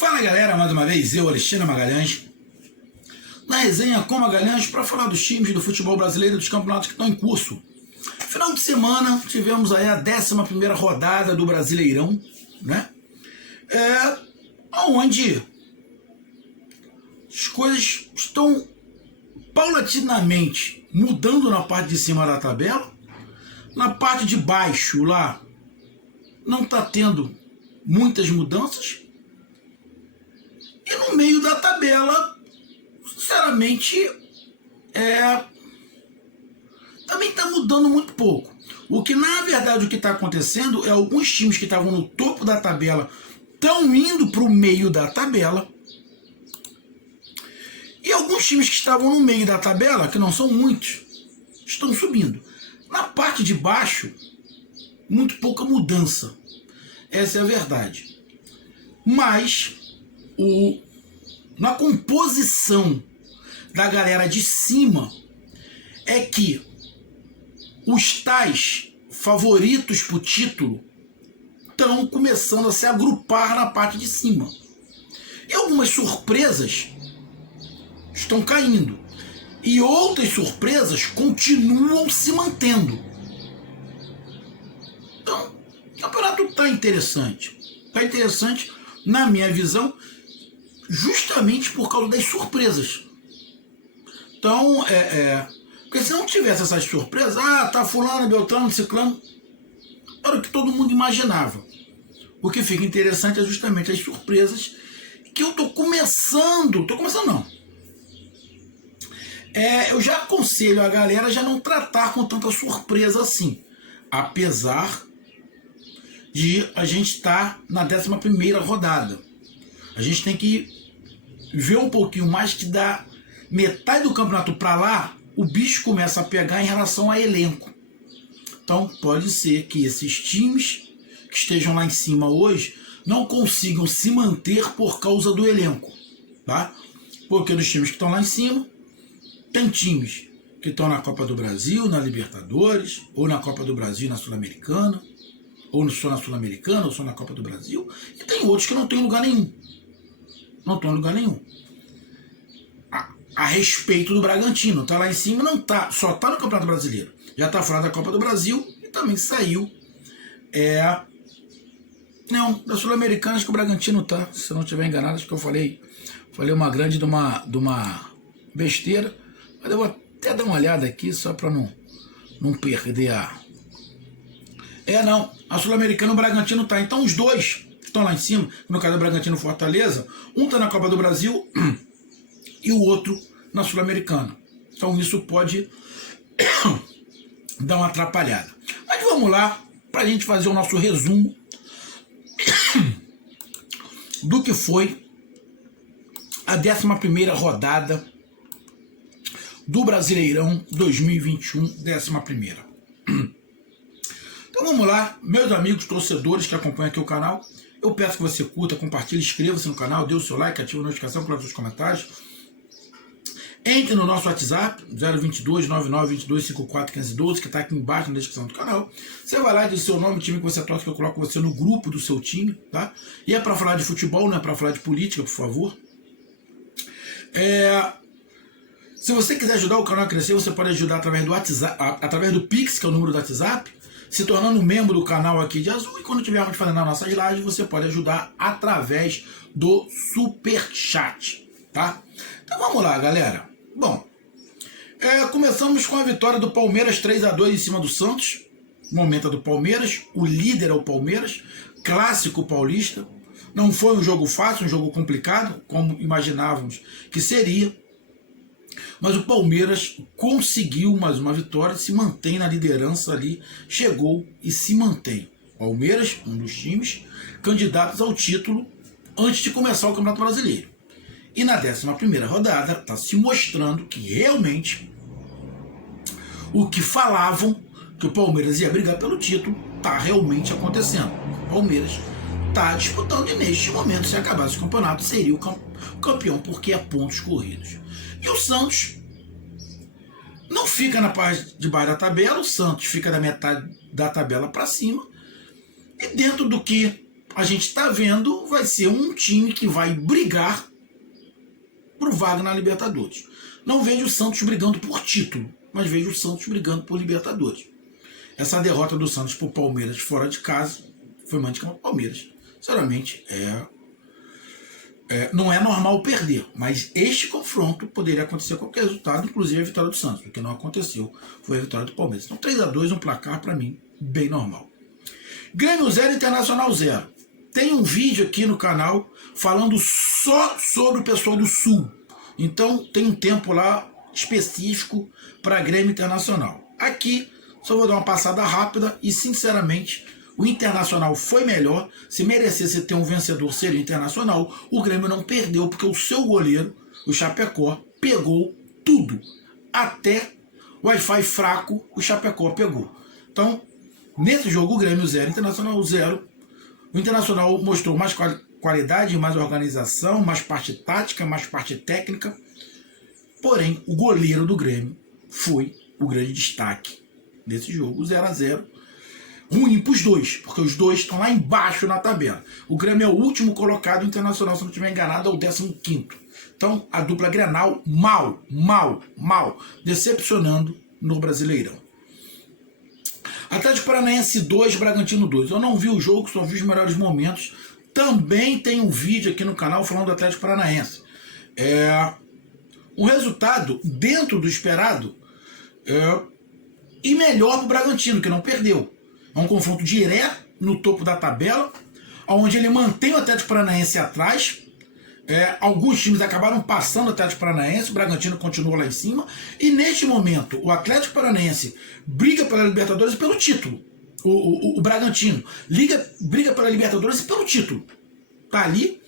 Fala galera, mais uma vez eu, Alexandre Magalhães, na resenha com Magalhães para falar dos times do futebol brasileiro e dos campeonatos que estão em curso. Final de semana tivemos aí a 11ª rodada do Brasileirão, né? Onde as coisas estão paulatinamente mudando na parte de cima da tabela. Na parte de baixo lá não está tendo muitas mudanças. E no meio da tabela, sinceramente, também está mudando muito pouco. O que na verdade o que está acontecendo é alguns times que estavam no topo da tabela estão indo para o meio da tabela. E alguns times que estavam no meio da tabela, que não são muitos, estão subindo. Na parte de baixo, muito pouca mudança. Essa é a verdade. Mas na composição da galera de cima é que os tais favoritos para o título estão começando a se agrupar na parte de cima. E algumas surpresas estão caindo. E outras surpresas continuam se mantendo. Então, o campeonato está interessante. Está interessante, na minha visão, justamente por causa das surpresas. Então, porque se não tivesse essas surpresas, tá fulano, beltrano, ciclano, era o que todo mundo imaginava. O que fica interessante é justamente as surpresas que eu tô começando não. Eu já aconselho a galera já não tratar com tanta surpresa assim, apesar de a gente estar na 11ª rodada. A gente tem que ver um pouquinho mais que da metade do campeonato para lá, o bicho começa a pegar em relação a elenco. Então pode ser que esses times que estejam lá em cima hoje não consigam se manter por causa do elenco, tá? Porque dos times que estão lá em cima, tem times que estão na Copa do Brasil, na Libertadores, ou na Copa do Brasil e na Sul-Americana, ou só na Sul-Americana, ou só na Copa do Brasil, e tem outros que não tem lugar nenhum. Não estão em lugar nenhum. A respeito do Bragantino, tá lá em cima, não tá, só tá no Campeonato Brasileiro. Já tá fora da Copa do Brasil e também saiu. Não, da Sul-Americana acho que o Bragantino tá, se eu não estiver enganado, acho que eu falei uma grande de uma besteira, mas eu vou até dar uma olhada aqui só para não perder não, a Sul-Americana o Bragantino tá, então os dois que estão lá em cima, no caso do Bragantino e Fortaleza, um tá na Copa do Brasil e o outro na Sul-Americana. Então isso pode dar uma atrapalhada. Mas vamos lá para a gente fazer o nosso resumo do que foi a 11ª rodada do Brasileirão 2021, 11ª. Então vamos lá, meus amigos torcedores que acompanham aqui o canal, eu peço que você curta, compartilhe, inscreva-se no canal, dê o seu like, ative a notificação, coloque os comentários. Entre no nosso WhatsApp, 022 9922 541512, que está aqui embaixo na descrição do canal. Você vai lá e diz seu nome, o time que você torce, que eu coloco você no grupo do seu time, tá? E é para falar de futebol, não é para falar de política, por favor. Se você quiser ajudar o canal a crescer, você pode ajudar através do WhatsApp, através do Pix, que é o número do WhatsApp, se tornando membro do canal aqui de azul. E quando tivermos fazendo as nossas lives, você pode ajudar através do Superchat, tá? Então vamos lá, galera. Bom, começamos com a vitória do Palmeiras 3-2 em cima do Santos. Momento é do Palmeiras, o líder é o Palmeiras, clássico paulista. Não foi um jogo fácil, um jogo complicado, como imaginávamos que seria. Mas o Palmeiras conseguiu mais uma vitória, se mantém na liderança ali, chegou e se mantém. Palmeiras, um dos times candidatos ao título antes de começar o Campeonato Brasileiro. E na 11ª rodada está se mostrando que realmente o que falavam, que o Palmeiras ia brigar pelo título, está realmente acontecendo. O Palmeiras está disputando e neste momento, se acabasse o campeonato, seria o campeão, porque é pontos corridos. E o Santos não fica na parte de baixo da tabela, o Santos fica da metade da tabela para cima, e dentro do que a gente está vendo, vai ser um time que vai brigar por vaga na Libertadores. Não vejo o Santos brigando por título, mas vejo o Santos brigando por Libertadores. Essa derrota do Santos para o Palmeiras fora de casa foi mais de que o Palmeiras. Sinceramente, não é normal perder, mas este confronto poderia acontecer qualquer resultado, inclusive a vitória do Santos. O que não aconteceu foi a vitória do Palmeiras. Então 3-2, um placar para mim bem normal. Grêmio 0, Internacional 0. Tem um vídeo aqui no canal falando só sobre o pessoal do Sul. Então tem um tempo lá específico para Grêmio Internacional. Aqui só vou dar uma passada rápida e sinceramente o Internacional foi melhor. Se merecesse ter um vencedor seria o Internacional. O Grêmio não perdeu porque o seu goleiro, o Chapecó, pegou tudo. Até Wi-Fi fraco o Chapecó pegou. Então nesse jogo o Grêmio 0, Internacional 0. O Internacional mostrou mais qualidade, mais organização, mais parte tática, mais parte técnica. Porém, o goleiro do Grêmio foi o grande destaque desse jogo, 0-0. Ruim para os dois, porque os dois estão lá embaixo na tabela. O Grêmio é o último colocado, o Internacional, se não estiver enganado, é o 15º. Então, a dupla Grenal, mal, decepcionando no Brasileirão. Atlético Paranaense 2, Bragantino 2. Eu não vi o jogo, só vi os melhores momentos. Também tem um vídeo aqui no canal falando do Atlético Paranaense. Um resultado dentro do esperado e melhor para o Bragantino, que não perdeu. É um confronto direto no topo da tabela, onde ele mantém o Atlético Paranaense atrás. Alguns times acabaram passando o Atlético Paranaense, o Bragantino continua lá em cima, e neste momento o Atlético Paranaense briga pela Libertadores pelo título. O Bragantino briga pela Libertadores pelo título. Tá ali.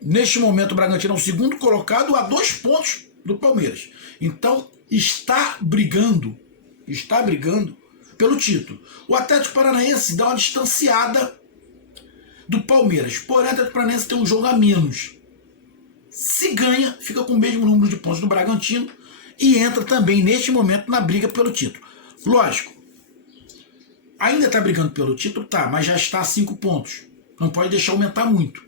Neste momento o Bragantino é o segundo colocado a 2 pontos do Palmeiras. Então está brigando pelo título. O Atlético Paranaense dá uma distanciada do Palmeiras. Porém, o Atlético Paranaense tem um jogo a menos. Se ganha, fica com o mesmo número de pontos do Bragantino e entra também, neste momento, na briga pelo título. Lógico, ainda está brigando pelo título, tá, mas já está a 5 pontos. Não pode deixar aumentar muito.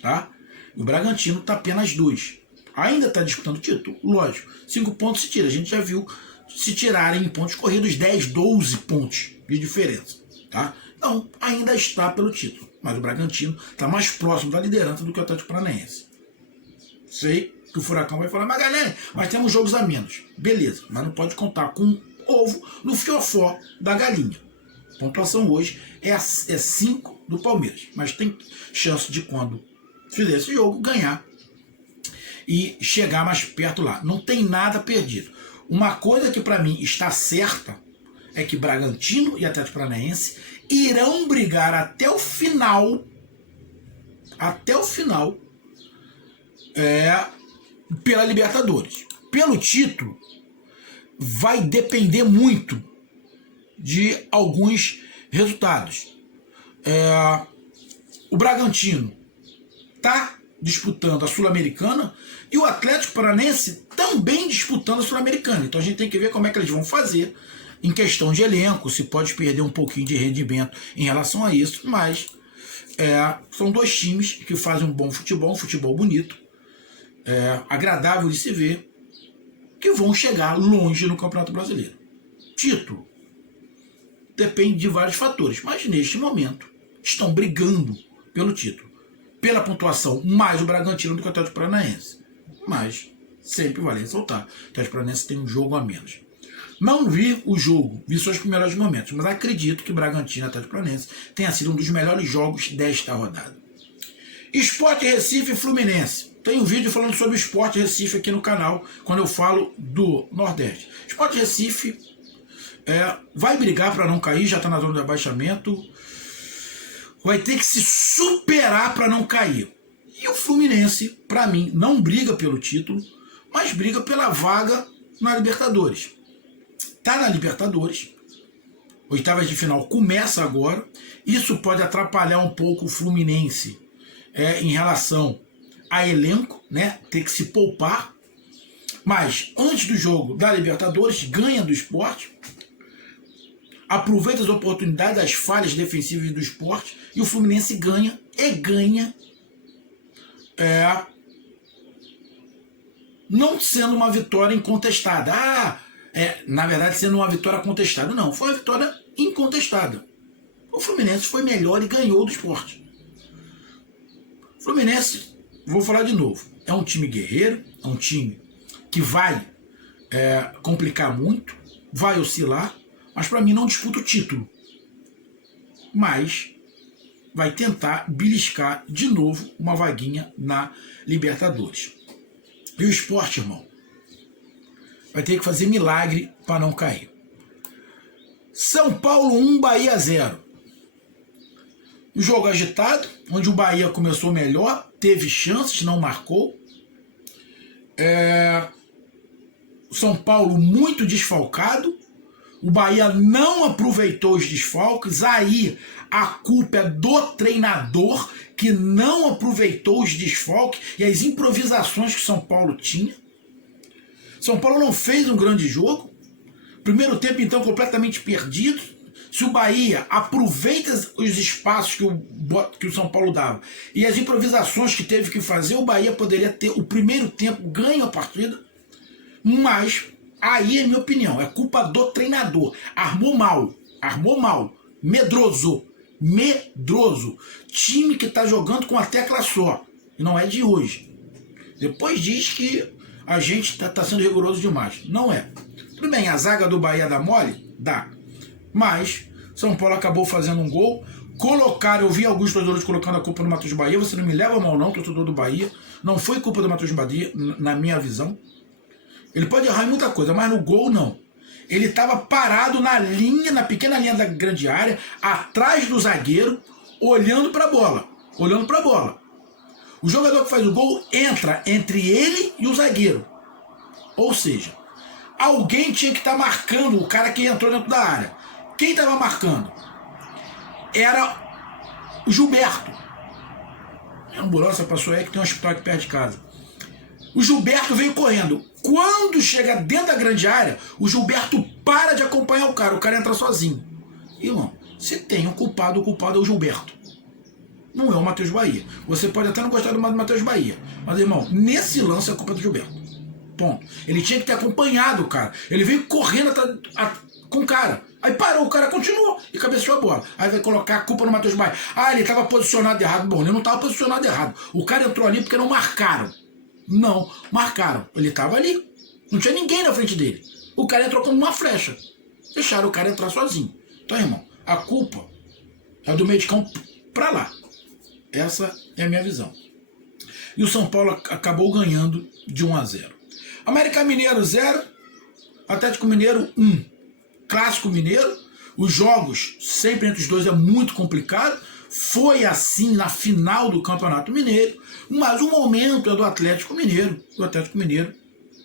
Tá? O Bragantino está apenas 2. Ainda está disputando o título? Lógico. 5 pontos se tira. A gente já viu se tirarem em pontos corridos 10, 12 pontos de diferença. Tá? Então, ainda está pelo título. Mas o Bragantino está mais próximo da liderança do que o Atlético Paranaense. Sei que o Furacão vai falar, mas galera, nós temos jogos a menos. Beleza, mas não pode contar com ovo no fiofó da galinha. A pontuação hoje é 5 do Palmeiras. Mas tem chance de, quando fizer esse jogo, ganhar e chegar mais perto lá. Não tem nada perdido. Uma coisa que para mim está certa é que Bragantino e Atlético Paranaense irão brigar até o final, pela Libertadores. Pelo título, vai depender muito de alguns resultados. O Bragantino está disputando a Sul-Americana e o Atlético Paranaense também disputando a Sul-Americana. Então a gente tem que ver como é que eles vão fazer em questão de elenco, se pode perder um pouquinho de rendimento em relação a isso, mas são 2 times que fazem um bom futebol, um futebol bonito, agradável de se ver, que vão chegar longe no Campeonato Brasileiro. Título depende de vários fatores, mas neste momento estão brigando pelo título, pela pontuação, mais o Bragantino do que o Atlético Paranaense. Mas sempre vale ressaltar, o Atlético Paranaense tem um jogo a menos. Não vi o jogo, vi só os primeiros momentos, mas acredito que Bragantino e Atlético Paranaense tenha sido um dos melhores jogos desta rodada. Sport Recife e Fluminense. Tem um vídeo falando sobre o Sport Recife aqui no canal, quando eu falo do Nordeste. Sport Recife vai brigar para não cair, já está na zona de abaixamento. Vai ter que se superar para não cair. E o Fluminense, para mim, não briga pelo título, mas briga pela vaga na Libertadores. Está na Libertadores, oitavas de final começa agora. Isso pode atrapalhar um pouco o Fluminense em relação a elenco, né? Ter que se poupar. Mas antes do jogo da Libertadores, ganha do Sport. aproveita as oportunidades, as falhas defensivas do Sport, e o Fluminense ganha, e ganha, não sendo uma vitória incontestada. Na verdade, sendo uma vitória contestada. Não, foi uma vitória incontestada. O Fluminense foi melhor e ganhou do Sport. O Fluminense, vou falar de novo, é um time guerreiro, é um time que vai complicar muito, vai oscilar, mas para mim não disputa o título. Mas vai tentar beliscar de novo uma vaguinha na Libertadores. E o Sport, irmão, vai ter que fazer milagre para não cair. São Paulo 1, Bahia 0. Um jogo agitado, onde o Bahia começou melhor, teve chances, não marcou. São Paulo muito desfalcado. O Bahia não aproveitou os desfalques. Aí a culpa é do treinador, que não aproveitou os desfalques e as improvisações que São Paulo tinha. São Paulo não fez um grande jogo. Primeiro tempo, então, completamente perdido. Se o Bahia aproveita os espaços que o São Paulo dava e as improvisações que teve que fazer, o Bahia poderia ter o primeiro tempo ganho a partida. Mas aí, é minha opinião, é culpa do treinador. Armou mal, medroso. Time que tá jogando com a tecla só, e não é de hoje. Depois diz que a gente tá sendo rigoroso demais. Não é. Tudo bem, a zaga do Bahia dá mole? Dá. Mas São Paulo acabou fazendo um gol. Eu vi alguns torcedores colocando a culpa no Matheus Bahia. Você não me leva mal não, torcedor do Bahia. Não foi culpa do Matheus Bahia, na minha visão. Ele pode errar em muita coisa, mas no gol não. Ele estava parado na pequena linha da grande área, atrás do zagueiro, olhando para a bola. O jogador que faz o gol entra entre ele e o zagueiro. Ou seja, alguém tinha que estar marcando o cara que entrou dentro da área. Quem estava marcando? Era o Gilberto. A ambulância passou aí, que tem um hospital aqui perto de casa. O Gilberto veio correndo. Quando chega dentro da grande área, o Gilberto para de acompanhar o cara entra sozinho. Irmão, se tem um culpado, o culpado é o Gilberto. Não é o Matheus Bahia. Você pode até não gostar do Matheus Bahia, mas, irmão, nesse lance é a culpa do Gilberto. Ponto. Ele tinha que ter acompanhado o cara. Ele veio correndo com o cara. Aí parou, o cara continuou e cabeceou a bola. Aí vai colocar a culpa no Matheus Bahia. Ele estava posicionado errado. Bom, ele não estava posicionado errado. O cara entrou ali porque não marcaram. Não, marcaram. Ele estava ali. Não tinha ninguém na frente dele. O cara entrou como uma flecha. Deixaram o cara entrar sozinho. Então, irmão, a culpa é do meio de campo pra lá. Essa é a minha visão. E o São Paulo acabou ganhando de 1-0. América Mineiro 0, Atlético Mineiro 1. Clássico Mineiro. Os jogos sempre entre os dois é muito complicado. Foi assim na final do Campeonato Mineiro. Mas o momento é do Atlético Mineiro. O Atlético Mineiro,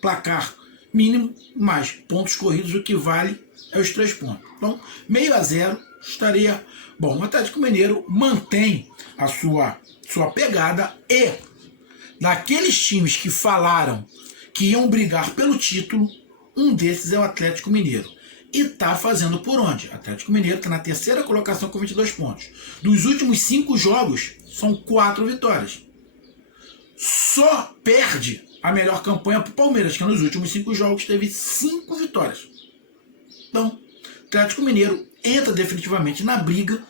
placar mínimo, mais pontos corridos, o que vale é os 3 pontos. Então, 0-0 estaria bom. O Atlético Mineiro mantém a sua pegada e daqueles times que falaram que iam brigar pelo título, um desses é o Atlético Mineiro. E tá fazendo por onde? O Atlético Mineiro está na 3ª colocação com 22 pontos. Dos últimos 5 jogos, são 4 vitórias. Só perde a melhor campanha para o Palmeiras, que nos últimos 5 jogos teve 5 vitórias. Então, o Atlético Mineiro entra definitivamente na briga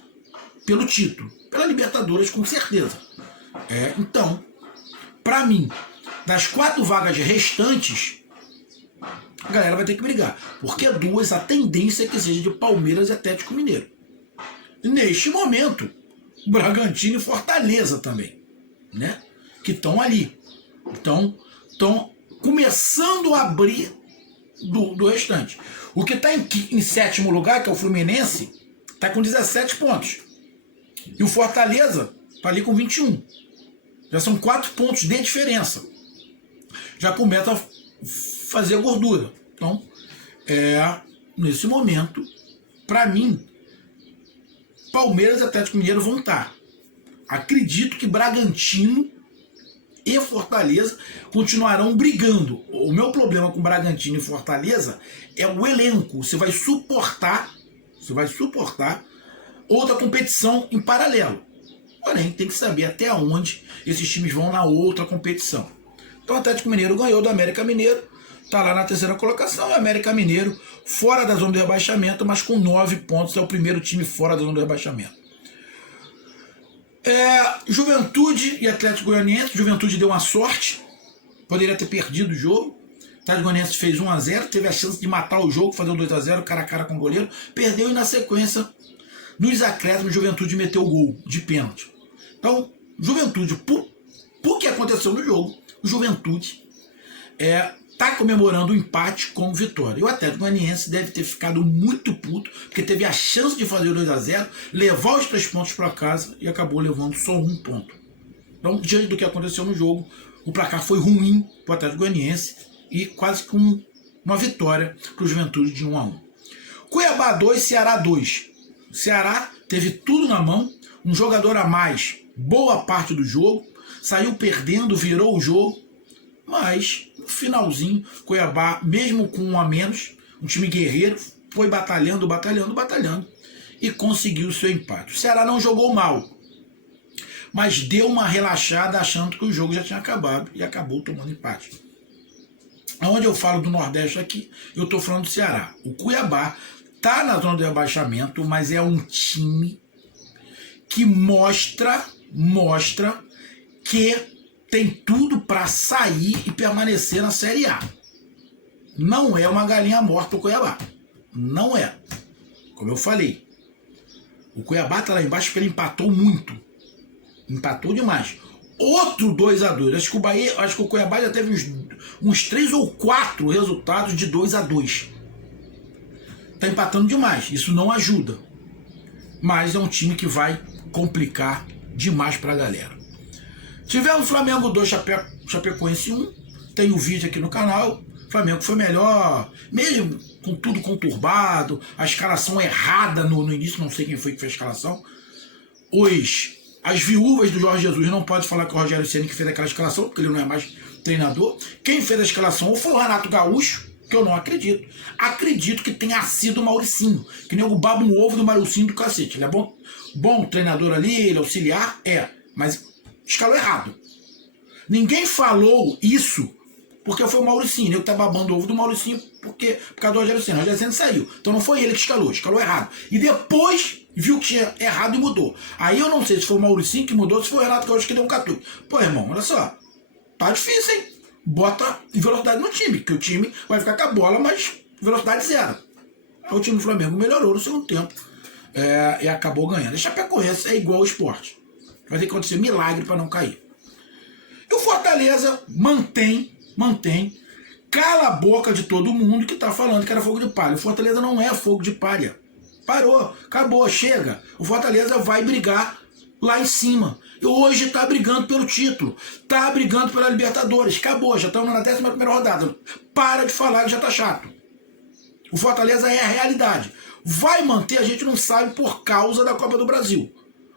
pelo título, pela Libertadores, com certeza. Então, para mim, das 4 vagas restantes, a galera vai ter que brigar. Porque 2, a tendência é que seja de Palmeiras e Atlético Mineiro. Neste momento, Bragantino e Fortaleza também, né? Que estão ali. Então, estão começando a abrir do restante. O que está em 7º lugar, que é o Fluminense, está com 17 pontos. E o Fortaleza está ali com 21. Já são 4 pontos de diferença. Já começa a fazer gordura. Então, nesse momento, para mim, Palmeiras e Atlético Mineiro vão estar. Acredito que Bragantino e Fortaleza continuarão brigando. O meu problema com Bragantino e Fortaleza é o elenco. Você vai suportar Você vai suportar outra competição em paralelo. Porém, tem que saber até onde esses times vão na outra competição. Então o Atlético Mineiro ganhou do América Mineiro, está lá na terceira colocação, e o América Mineiro fora da zona do rebaixamento, mas com 9 pontos, é o primeiro time fora da zona do rebaixamento. Juventude e Atlético Goianiense. Juventude deu uma sorte, poderia ter perdido o jogo. O Atlético Goianiense fez 1-0, teve a chance de matar o jogo, fazer um 2-0, cara a cara com o goleiro, perdeu e na sequência, nos acréscimos, Juventude meteu o gol de pênalti. Então, Juventude, por que aconteceu no jogo, o Juventude está comemorando o empate com vitória. E o Atlético Goianiense deve ter ficado muito puto, porque teve a chance de fazer o 2-0, levar os 3 pontos para casa e acabou levando só 1 ponto. Então, diante do que aconteceu no jogo, o placar foi ruim para o Atlético Goianiense e quase com uma vitória para o Juventude de 1-1. Cuiabá 2, Ceará 2. O Ceará teve tudo na mão, um jogador a mais, boa parte do jogo, saiu perdendo, virou o jogo, mas no finalzinho, Cuiabá, mesmo com 1 a menos, um time guerreiro, foi batalhando e conseguiu o seu empate. O Ceará não jogou mal, mas deu uma relaxada achando que o jogo já tinha acabado e acabou tomando empate. Onde eu falo do Nordeste aqui, eu estou falando do Ceará. O Cuiabá está na zona do rebaixamento, mas é um time que mostra que tem tudo para sair e permanecer na Série A. Não é uma galinha morta o Cuiabá. Não é. Como eu falei, o Cuiabá está lá embaixo porque ele empatou muito. Empatou demais. Outro 2-2. Acho que o Cuiabá já teve uns 3 ou 4 resultados de 2-2. Está empatando demais. Isso não ajuda. Mas é um time que vai complicar demais para a galera. Tivemos Flamengo 2, Chapecoense 1. Tem o vídeo aqui no canal. O Flamengo foi melhor, mesmo com tudo conturbado, a escalação errada no início, não sei quem foi que fez a escalação. As viúvas do Jorge Jesus não podem falar que o Rogério Ceni que fez aquela escalação, porque ele não é mais treinador. Quem fez a escalação ou foi o Renato Gaúcho, que eu não acredito. Acredito que tenha sido o Mauricinho, que nem o babo no ovo do Mauricinho do cacete. Ele é bom treinador ali, ele é auxiliar, mas escalou errado. Ninguém falou isso porque foi o Mauricinho. Eu tá babando o ovo do Mauricinho por causa do Rogério Ceni. O Rogério Ceni saiu. Então não foi ele que escalou errado. E depois viu que tinha errado e mudou. Aí eu não sei se foi o Mauricinho que mudou, se foi o Renato Gaúcho que deu um catuque. Pô, irmão, olha só. Tá difícil, hein? Bota velocidade no time, que o time vai ficar com a bola, mas velocidade zero. Aí o time do Flamengo melhorou no segundo tempo e acabou ganhando. A Chapecoense é igual ao Sport. Vai ter que acontecer milagre para não cair. E o Fortaleza mantém, cala a boca de todo mundo que tá falando que era fogo de palha. O Fortaleza não é fogo de palha. Parou, acabou, chega. O Fortaleza vai brigar lá em cima. E hoje tá brigando pelo título. Tá brigando pela Libertadores. Acabou, já estamos na 11ª rodada. Para de falar que já tá chato. O Fortaleza é a realidade. Vai manter, a gente não sabe por causa da Copa do Brasil.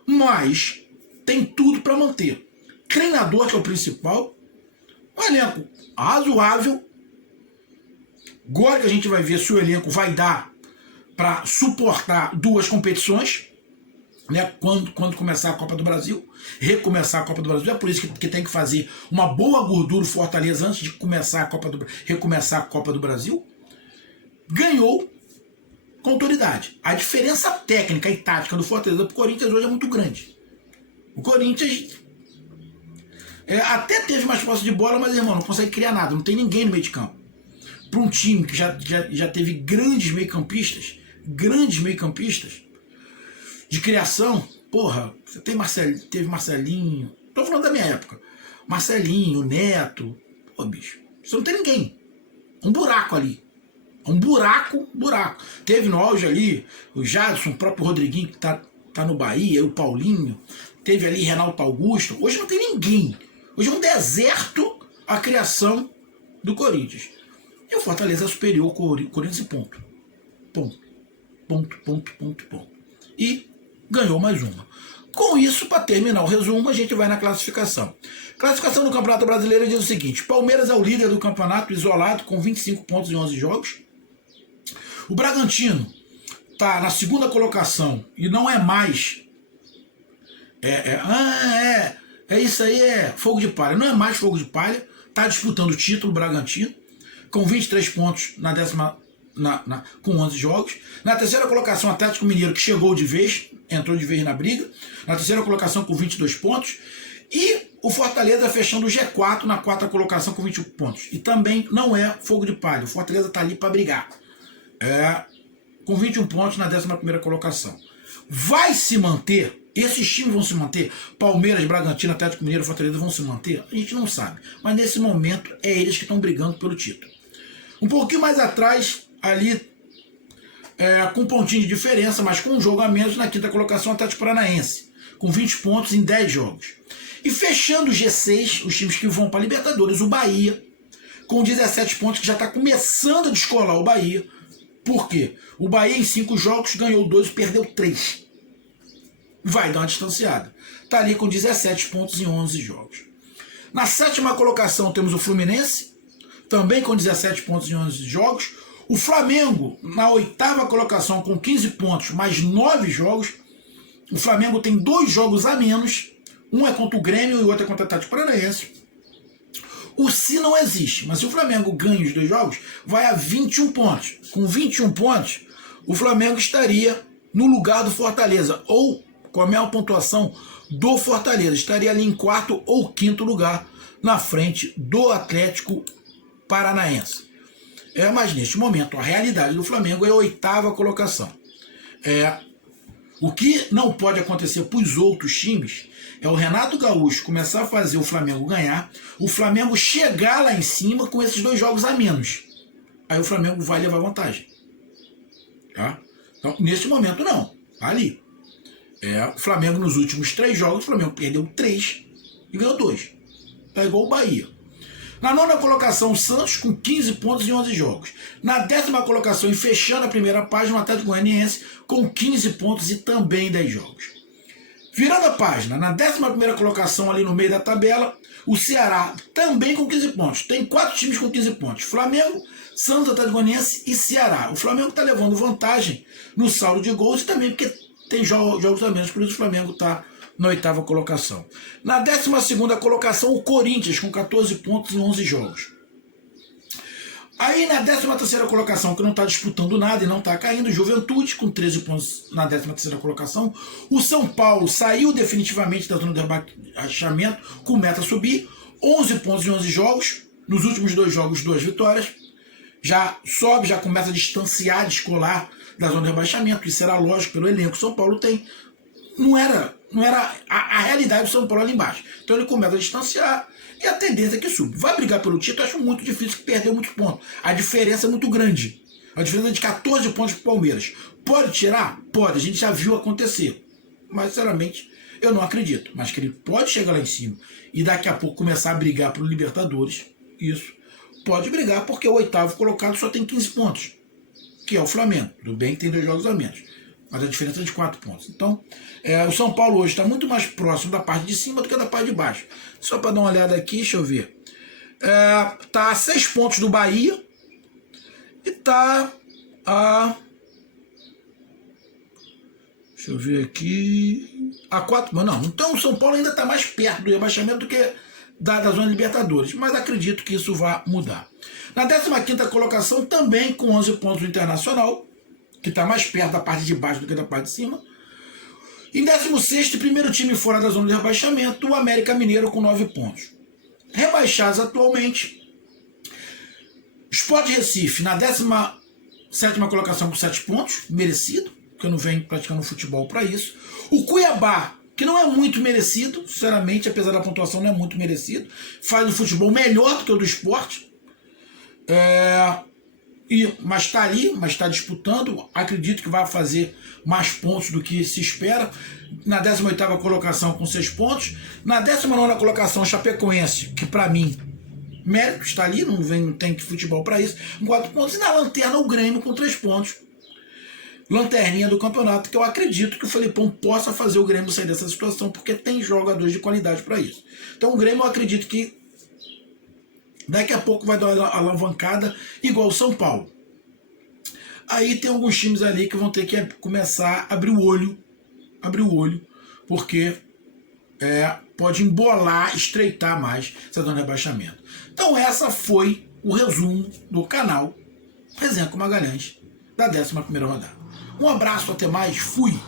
Mas tem tudo para manter. Treinador, que é o principal. Um elenco razoável. Agora que a gente vai ver se o elenco vai dar para suportar 2 competições, né? Quando começar a Copa do Brasil, recomeçar a Copa do Brasil. É por isso que tem que fazer uma boa gordura o Fortaleza antes de recomeçar a Copa do Brasil. Ganhou com autoridade. A diferença técnica e tática do Fortaleza para o Corinthians hoje é muito grande. O Corinthians até teve mais posse de bola, mas, irmão, não consegue criar nada. Não tem ninguém no meio de campo. Para um time que já teve grandes meio-campistas de criação, porra, você teve Marcelinho, tô falando da minha época, Marcelinho, Neto, pô, bicho, você não tem ninguém. Um buraco ali. Um buraco. Teve no auge ali o Jadson, o próprio Rodriguinho, que tá no Bahia, o Paulinho, teve ali Renato Augusto. Hoje não tem ninguém. Hoje é um deserto a criação do Corinthians. E o Fortaleza é superior ao Corinthians e ponto. E ganhou mais uma. Com isso, para terminar o resumo, a gente vai na classificação. Classificação do Campeonato Brasileiro diz o seguinte: Palmeiras é o líder do campeonato, isolado, com 25 pontos em 11 jogos. O Bragantino tá na segunda colocação e não é mais isso aí, é fogo de palha. Não é mais fogo de palha, tá disputando o título, o Bragantino, com 23 pontos na décima, com 11 jogos. Na terceira colocação, Atlético Mineiro, que chegou de vez, entrou de vez na briga. Na terceira colocação, com 22 pontos. E o Fortaleza fechando o G4 na quarta colocação com 21 pontos. E também não é fogo de palha. O Fortaleza tá ali para brigar. Com 21 pontos na 11ª colocação. Vai se manter? Esses times vão se manter? Palmeiras, Bragantino, Atlético Mineiro, Fortaleza vão se manter? A gente não sabe. Mas nesse momento é eles que estão brigando pelo título. Um pouquinho mais atrás, ali, com um pontinho de diferença, mas com um jogo a menos, na quinta colocação, Atlético Paranaense, com 20 pontos em 10 jogos. E fechando o G6, os times que vão para a Libertadores, o Bahia, com 17 pontos, que já está começando a descolar o Bahia. Por quê? O Bahia em 5 jogos ganhou 2 e perdeu 3. Vai dar uma distanciada. Está ali com 17 pontos em 11 jogos. Na 7ª colocação temos o Fluminense, também com 17 pontos em 11 jogos. O Flamengo na 8ª colocação com 15 pontos, mais 9 jogos. O Flamengo tem 2 jogos a menos. Um é contra o Grêmio e o outro é contra o Atlético Paranaense. O se não existe, mas se o Flamengo ganha os 2 jogos, vai a 21 pontos. Com 21 pontos, o Flamengo estaria no lugar do Fortaleza, ou com a mesma pontuação do Fortaleza. Estaria ali em 4º ou 5º lugar, na frente do Atlético Paranaense. Mas neste momento, a realidade do Flamengo é a 8ª colocação. O que não pode acontecer para os outros times é o Renato Gaúcho começar a fazer o Flamengo ganhar, o Flamengo chegar lá em cima com esses 2 jogos a menos. Aí o Flamengo vai levar vantagem. Tá? Então, nesse momento, não. Tá ali. O Flamengo nos últimos 3 jogos, o Flamengo perdeu 3 e ganhou 2. É igual o Bahia. Na 9ª colocação, o Santos com 15 pontos em 11 jogos. Na 10ª colocação, e fechando a primeira página, o Atlético Goianiense com 15 pontos e também 10 jogos. Virando a página, na 11ª colocação ali no meio da tabela, o Ceará também com 15 pontos. Tem 4 times com 15 pontos. Flamengo, Santos, Atlético Goianiense e Ceará. O Flamengo está levando vantagem no saldo de gols e também porque tem jogos a menos, por isso o Flamengo está na 8ª colocação. Na 12ª colocação, o Corinthians, com 14 pontos em 11 jogos. Aí na 13ª colocação, que não está disputando nada e não está caindo, Juventude, com 13 pontos na 13ª colocação. O São Paulo saiu definitivamente da zona de rebaixamento, com meta subir, 11 pontos em 11 jogos. Nos últimos 2 jogos, 2 vitórias. Já sobe, já começa a distanciar, descolar da zona de rebaixamento, isso era lógico pelo elenco que o São Paulo tem. Não era a realidade do São Paulo ali embaixo. Então ele começa a distanciar e a tendência é que suba. Vai brigar pelo título, eu acho muito difícil, que perdeu muitos pontos. A diferença é muito grande. A diferença é de 14 pontos para o Palmeiras. Pode tirar? Pode, a gente já viu acontecer. Mas, sinceramente, eu não acredito. Mas que ele pode chegar lá em cima e daqui a pouco começar a brigar pelo Libertadores, isso. Pode brigar, porque o 8º colocado só tem 15 pontos. Que é o Flamengo. Tudo bem que tem 2 jogos a menos. Mas a diferença é de 4 pontos. Então, o São Paulo hoje está muito mais próximo da parte de cima do que da parte de baixo. Só para dar uma olhada aqui, deixa eu ver. Está a 6 pontos do Bahia. E está a... Deixa eu ver aqui... A 4... Não, então o São Paulo ainda está mais perto do rebaixamento do que da zona Libertadores. Mas acredito que isso vai mudar. Na 15ª colocação, também com 11 pontos do Internacional, que está mais perto da parte de baixo do que da parte de cima. Em 16º, primeiro time fora da zona de rebaixamento, o América Mineiro com 9 pontos. Rebaixados atualmente, Sport Recife na 17ª colocação com 7 pontos, merecido, porque eu não venho praticando futebol para isso. O Cuiabá, que não é muito merecido, sinceramente, apesar da pontuação não é muito merecido, faz o futebol melhor do que o do Sport. Mas está ali, mas está disputando. Acredito que vai fazer mais pontos do que se espera. Na 18ª colocação com 6 pontos. Na 19ª colocação, Chapecoense, que para mim, mérito, está ali, não tem futebol para isso, com 4 pontos. E na lanterna, o Grêmio com 3 pontos. Lanterninha do campeonato, que eu acredito que o Felipão possa fazer o Grêmio sair dessa situação, porque tem jogadores de qualidade para isso. Então o Grêmio, eu acredito que daqui a pouco vai dar uma alavancada igual o São Paulo. Aí tem alguns times ali que vão ter que começar a abrir o olho, porque pode embolar, estreitar mais essa zona de rebaixamento. Então essa foi o resumo do canal Resenha com Magalhães da 11ª rodada. Um abraço, até mais, fui!